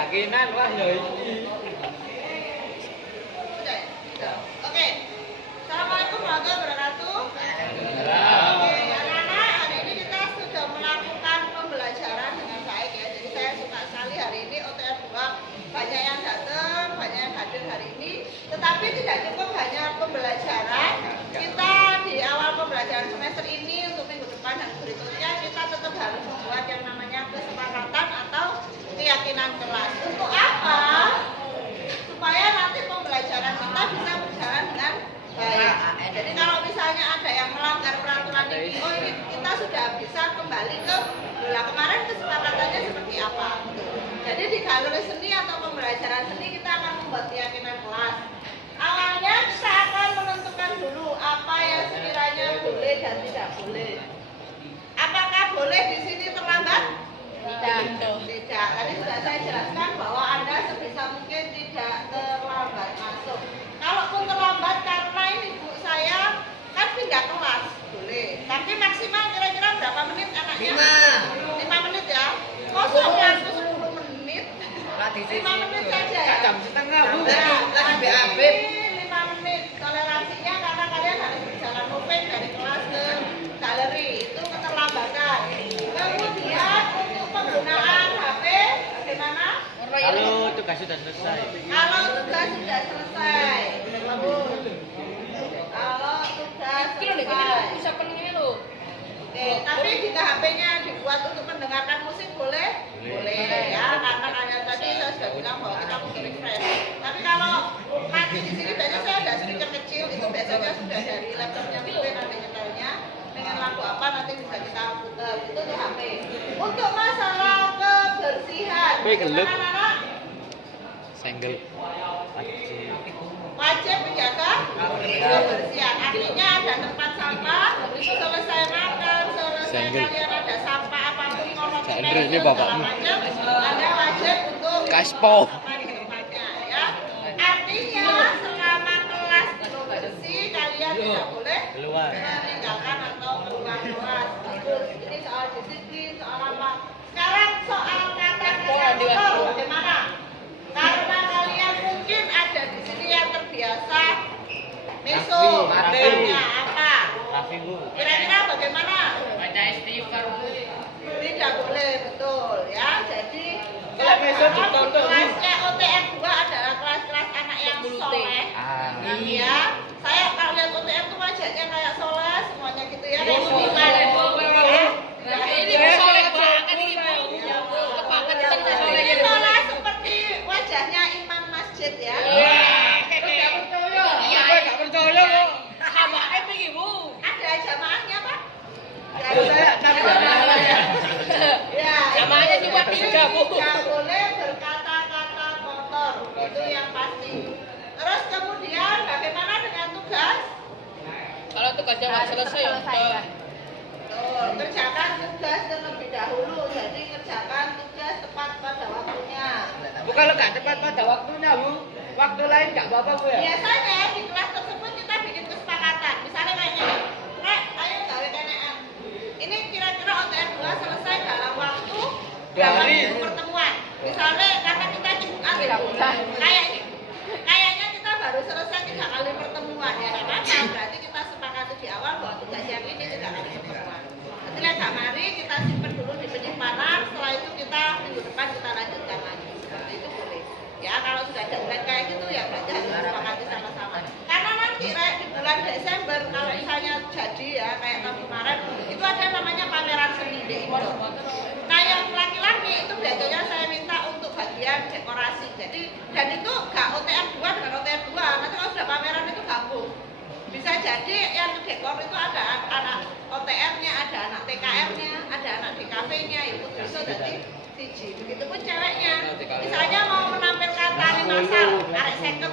keyakinan wah ya iki. Oke. Assalamualaikum warahmatullahi wabarakatuh. Oke, anak-anak, hari ini kita sudah melakukan pembelajaran dengan baik ya. Jadi saya suka sekali hari ini OTR 2 banyak yang datang, banyak yang hadir hari ini. Tetapi tidak cukup hanya pembelajaran. Kita di awal pembelajaran semester ini untuk minggu depan dan berikutnya kita tetap harus membuat yang namanya kesepakatan atau keyakinan kelas. Untuk apa? Supaya nanti pembelajaran kita bisa berjalan dengan baik. Jadi kalau misalnya ada yang melanggar peraturan ini, oh ini kita sudah bisa kembali ke bulan kemarin kesepakatannya seperti apa. Jadi di galeri seni atau pembelajaran seni kita akan membuat keyakinan kelas. Awalnya kita akan menentukan dulu apa yang sekiranya boleh dan tidak boleh. Apakah boleh di sini terlambat? Tidak. Tadi sudah saya jelaskan bahwa Anda sebisa mungkin tidak terlambat masuk. Kalaupun terlambat karena ini Bu saya kan pindah kelas, boleh. Tapi maksimal kira-kira berapa menit anaknya? 5 menit ya. Kosong waktu 10 menit. 5 menit saja ya. Jam setengah Bu. Lagi BAB. 5 menit toleransinya karena kalian harus berjalan moving dari kelas ke galeri. Itu keterlambatan. Kemudian untuk penggunaan HP bagaimana? Kalau tugas sudah selesai. Kalau tugas sudah selesai. Kalau tugas selesai. Bisa penuhnya loh. Oke, tapi jika HP-nya dibuat untuk mendengarkan musik boleh? Boleh ya, karena kalian tadi saya sudah bilang bahwa kita butuh refresh. Tapi kalau nanti di sini biasanya saya ada speaker kecil, itu biasanya sudah dari laptopnya Mungkin nanti nyetelnya dengan lagu apa nanti bisa kita putar itu di HP. Untuk masalah kebersihan, anak-anak Senggel. wajib menjaga kebersihan. Artinya ada tempat sampah, selesai makan, selesai kalian ada sampah apapun Chandra, ini bapakmu. Anda wajib untuk Kaspo. di tempatnya ya. Artinya selama kelas belum bersih kalian tidak boleh Keluar. meninggalkan atau keluar kelas. Terus ini soal disiplin, soal apa? Sekarang soal kata-kata kotor bagaimana? Karena kalian mungkin ada di sini yang terbiasa meso, Mati. apa? Rafi Bu. Kira-kira bagaimana? Baca istighfar. Tidak boleh, betul ya. Jadi Kalau meso ditonton, Bu. kelasnya OTR 2 adalah kelas-kelas anak yang soleh. Nanti ya. Saya kalau lihat OTR itu wajahnya kayak soleh semuanya gitu ya. Kayak beriman. Ya. Ini soleh banget ini Bu. Kebangetan soleh Ini soleh seperti wajahnya imam masjid ya. Gak percaya kok. Sama ini Bu. Ada jamaahnya Pak? Saya Ya. Jamaahnya cuma 3 Bu. Tidak boleh berkata-kata kotor. Itu yang pasti. Terus kemudian bagaimana dengan tugas? Kalau tugasnya nggak selesai ya udah. Betul, kerjakan tugas terlebih dahulu. Jadi kerjakan tugas tepat pada waktunya. Bu kalau gak tepat pada waktunya Bu. Waktu lain gak apa-apa Bu ya. Biasanya di kelas tersebut kita bikin kesepakatan. Misalnya kayak gini, Rek, ayo gawe kenean. Ini kira-kira OTR 2 selesai dalam waktu 2 hari. pertemuan. Misalnya karena kita Jumat ya, kayaknya kita baru selesai 3 kali pertemuan ya kan? Berarti kita sepakati di awal bahwa tugas yang ini 3 kali pertemuan. Nanti lihat mari kita simpan dulu di penyimpanan. Setelah itu kita minggu depan kita lanjutkan lagi. Seperti itu boleh. Ya kalau sudah deadline kayak gitu ya berarti harus disepakati sama-sama. Karena nanti di bulan Desember kalau misalnya jadi ya kayak tahun kemarin itu ada namanya pameran seni di Indo. Nah yang laki-laki itu biasanya saya minta untuk bagian dekorasi. Jadi dan itu gak OTR 2 dengan OTR 2. Nanti kalau sudah pameran itu gabung. Bisa jadi yang dekor itu ada anak OTR-nya, ada anak TKR-nya, ada anak DKV-nya, itu bisa jadi siji. Begitupun ceweknya. Misalnya mau menampilkan tari masal, arek seket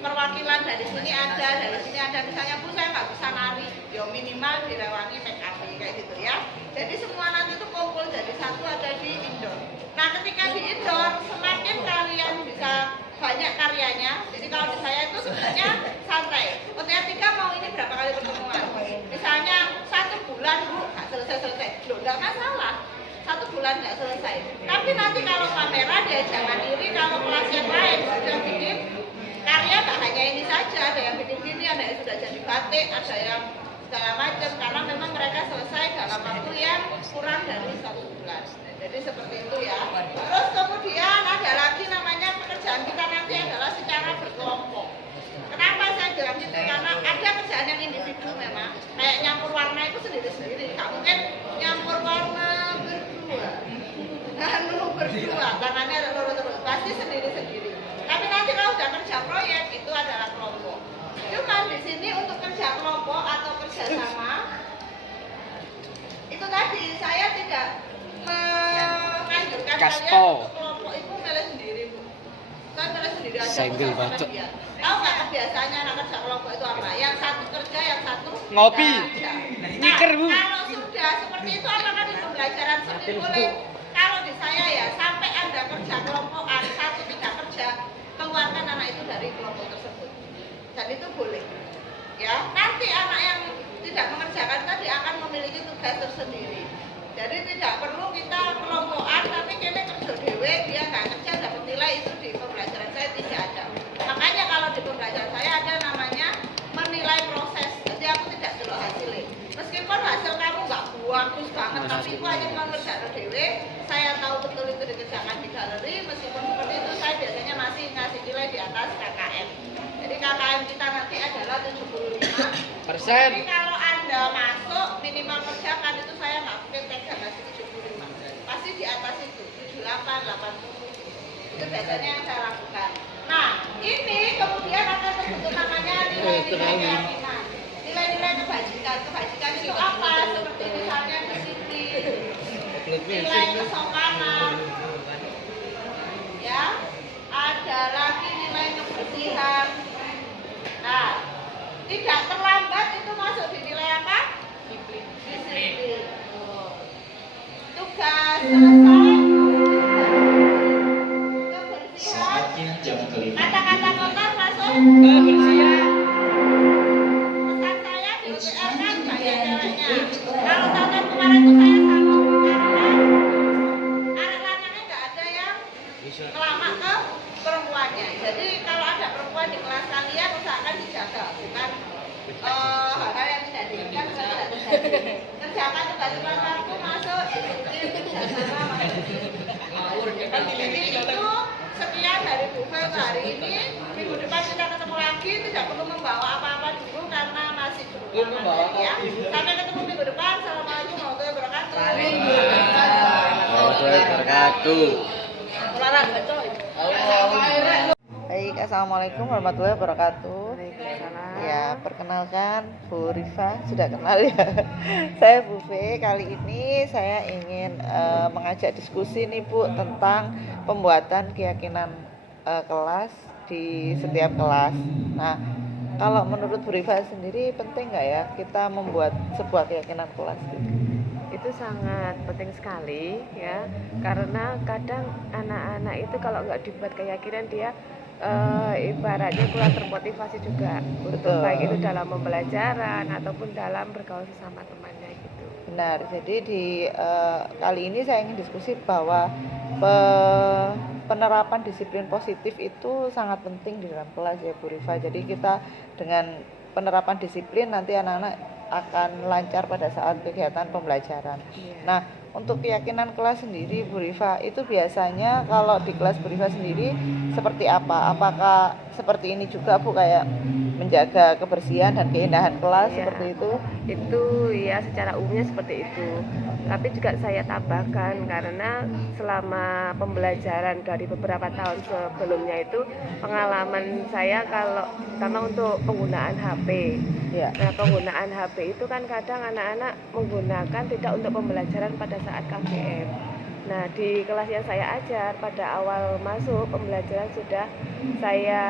perwakilan dari sini ada, dari sini ada. Misalnya Bu saya nggak bisa nari, ya minimal direwangi PKB kayak gitu ya. Jadi semua nanti itu kumpul jadi satu ada di indoor. Nah ketika di indoor semakin kalian bisa banyak karyanya. Jadi kalau di saya itu sebenarnya santai. OTR 3 mau ini berapa kali pertemuan? Misalnya 1 bulan Bu nggak selesai-selesai, loh nggak masalah. 1 bulan nggak nggak selesai. Tapi nanti kalau kamera dia jangan iri kalau kelas yang lain sudah bikin karya, tak hanya ini saja, ada yang bikin gini, ada yang sudah jadi batik, ada yang segala macam, karena memang mereka selesai dalam waktu yang kurang dari 1 bulan. Jadi seperti itu ya. Terus kemudian ada lagi namanya pekerjaan kita nanti adalah secara berkelompok. Kenapa saya bilang itu? Karena ada kerjaan yang individu memang, kayak nyampur warna itu sendiri-sendiri. Nggak mungkin nyampur warna berdua, tangannya lurus-lurus, pasti sendiri-sendiri. Tapi nanti kalau udah kerja proyek itu adalah kelompok. Cuma di sini untuk kerja kelompok atau kerjasama itu tadi saya tidak menganjurkan kalian untuk kelompok itu milih sendiri, Bu. Kan milih sendiri aja. Senggel banget. Tahu nggak kebiasaannya anak kerja kelompok itu apa? Yang satu kerja, yang satu Ngopi. kerja. Nyiker, Bu. Kalau sudah seperti itu apakah di pembelajaran sendiri boleh? Kalau di saya ya sampai Anda kerja kelompokan, satu tidak kerja, keluarkan anak itu dari kelompok tersebut. Dan itu boleh. Ya, nanti anak yang tidak mengerjakan tadi akan memiliki tugas tersendiri. Jadi tidak perlu kita kelompokan, tapi kita kerja dewe, dia nggak kerja dapat nilai, itu di pembelajaran saya tidak ada. Makanya kalau di pembelajaran saya ada namanya menilai proses. Jadi aku tidak delok hasilnya. Meskipun hasil kamu nggak bagus banget, tapi aku hanya mengerjakan dewe, saya tahu betul itu dikerjakan di galeri. Meskipun seperti itu, saya biasanya masih ngasih nilai di atas KKM. Jadi KKM kita nanti adalah 75%. Jadi kalau Anda masuk minimal kerjakan itu saya nggak mungkin tega ngasih 75. Pasti di atas itu 78, 80. Itu biasanya yang saya lakukan. Nah, ini kemudian akan terbentuk namanya nilai-nilai keyakinan. Nilai-nilai kebajikan. Kebajikan itu apa? Seperti misalnya disiplin, nilai kesopanan, ya. Ada lagi nilai kebersihan. Nah, tidak terlambat itu masuk di nilai apa? Disiplin. Tugas selesai. Kebersihan. Kata-kata kotor masuk. Kebersihan. Pesan saya di UTR kan gaya ceweknya. Kalau tahun kemarin itu saya sanggup karena anak lanangnya nggak ada yang lama ke perempuannya. Jadi kalau ada perempuan di kelas kalian usahakan dijaga, bukan hal-hal yang tidak diinginkan tidak terjadi. Kerjakan tugas-tugas waktu masuk disiplin kerjasama. Jadi itu sekian dari Bu Fel hari ini. Minggu depan kita ketemu lagi, tidak perlu membawa apa-apa dulu karena masih belum ya. Sampai ketemu minggu depan. Assalamualaikum warahmatullahi wabarakatuh. Warahmatullahi wabarakatuh. Olahraga coy. Baik, assalamualaikum warahmatullahi wabarakatuh. Ya, perkenalkan Bu Rifa, sudah kenal ya. Saya Bu V. Kali ini saya ingin mengajak diskusi nih Bu tentang pembuatan keyakinan kelas di setiap kelas. Nah, kalau menurut Bu Rifa sendiri penting nggak ya kita membuat sebuah keyakinan kelas gitu? Itu sangat penting sekali ya, karena kadang anak-anak itu kalau nggak dibuat keyakinan dia ibaratnya kurang termotivasi juga untuk baik itu dalam pembelajaran ataupun dalam bergaul sesama temannya gitu. Benar, jadi di kali ini saya ingin diskusi bahwa penerapan disiplin positif itu sangat penting di dalam kelas ya Bu Rifa. Jadi kita dengan penerapan disiplin nanti anak-anak akan lancar pada saat kegiatan pembelajaran. Nah, untuk keyakinan kelas sendiri Bu Rifa, itu biasanya kalau di kelas Bu Rifa sendiri seperti apa? Apakah seperti ini juga Bu, kayak menjaga kebersihan dan keindahan kelas seperti itu? Itu ya secara umumnya seperti itu. Tapi juga saya tambahkan karena selama pembelajaran dari beberapa tahun sebelumnya itu pengalaman saya kalau terutama untuk penggunaan HP. Ya. Nah, penggunaan HP itu kan kadang anak-anak menggunakan tidak untuk pembelajaran pada saat KBM. Nah, di kelas yang saya ajar pada awal masuk pembelajaran sudah saya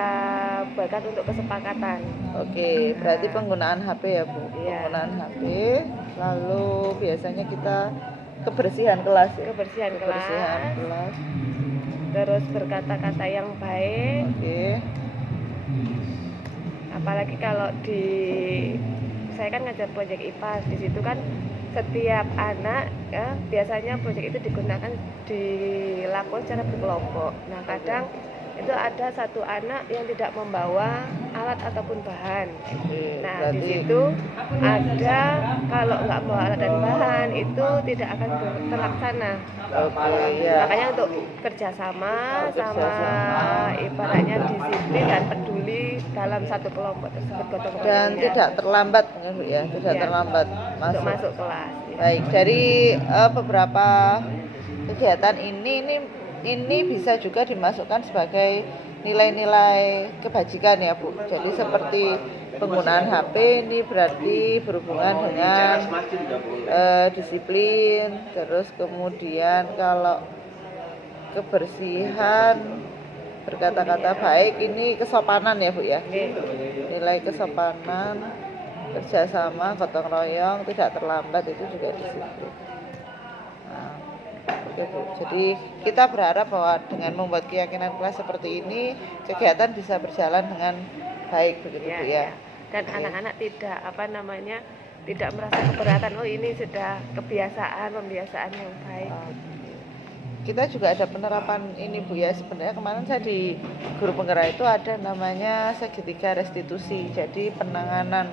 buatkan untuk kesepakatan. Oke, berarti penggunaan HP ya Bu. Iya. Penggunaan HP, lalu biasanya kita kebersihan kelas ya. Kebersihan kelas. Terus berkata-kata yang baik. Oke. Apalagi kalau saya kan ngajar proyek IPA, di situ kan setiap anak ya biasanya proyek itu dilakukan secara berkelompok. Nah kadang itu ada satu anak yang tidak membawa alat ataupun bahan. Nah di situ ada kalau nggak bawa alat dan bahan itu tidak akan terlaksana. Ya. Makanya untuk kerjasama sama ibaratnya disiplin dan peduli dalam satu kelompok tersebut gotong Dan royongnya. tidak terlambat ya Bu ya, tidak Ya. terlambat Untuk masuk kelas. Ya. Baik, dari beberapa kegiatan ini bisa juga dimasukkan sebagai nilai-nilai kebajikan ya Bu. Jadi seperti penggunaan HP ini berarti berhubungan dengan disiplin, terus kemudian kalau kebersihan, berkata-kata baik ini kesopanan ya Bu ya. Nilai kesopanan, kerjasama, gotong royong, tidak terlambat itu juga disiplin. Nah, oke Bu. Jadi kita berharap bahwa dengan membuat keyakinan kelas seperti ini kegiatan bisa berjalan dengan baik begitu Bu ya. Dan anak-anak tidak tidak merasa keberatan. Oh ini sudah pembiasaan yang baik. Kita juga ada penerapan ini Bu ya. Sebenarnya kemarin saya di guru penggerak itu ada namanya segitiga restitusi. Jadi penanganan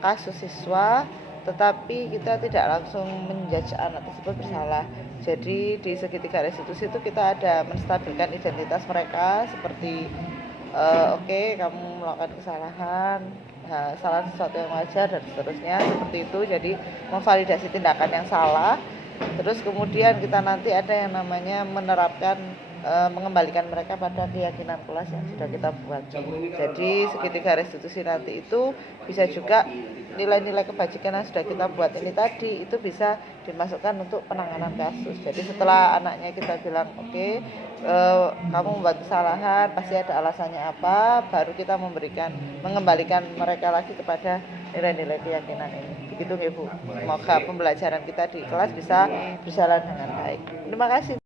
kasus siswa tetapi kita tidak langsung menjudge anak tersebut bersalah. Jadi di segitiga restitusi itu kita ada menstabilkan identitas mereka seperti oke, kamu melakukan kesalahan, salah sesuatu yang wajar dan seterusnya seperti itu. Jadi memvalidasi tindakan yang salah. Terus kemudian kita nanti ada yang namanya menerapkan mengembalikan mereka pada keyakinan kelas yang sudah kita buat. Jadi segitiga restitusi nanti itu bisa juga nilai-nilai kebajikan yang sudah kita buat ini tadi itu bisa dimasukkan untuk penanganan kasus. Jadi setelah anaknya kita bilang oke, kamu membuat kesalahan pasti ada alasannya apa, baru kita mengembalikan mereka lagi kepada nilai-nilai keyakinan ini. Begitu Ibu. Semoga pembelajaran kita di kelas bisa berjalan dengan baik. Terima kasih.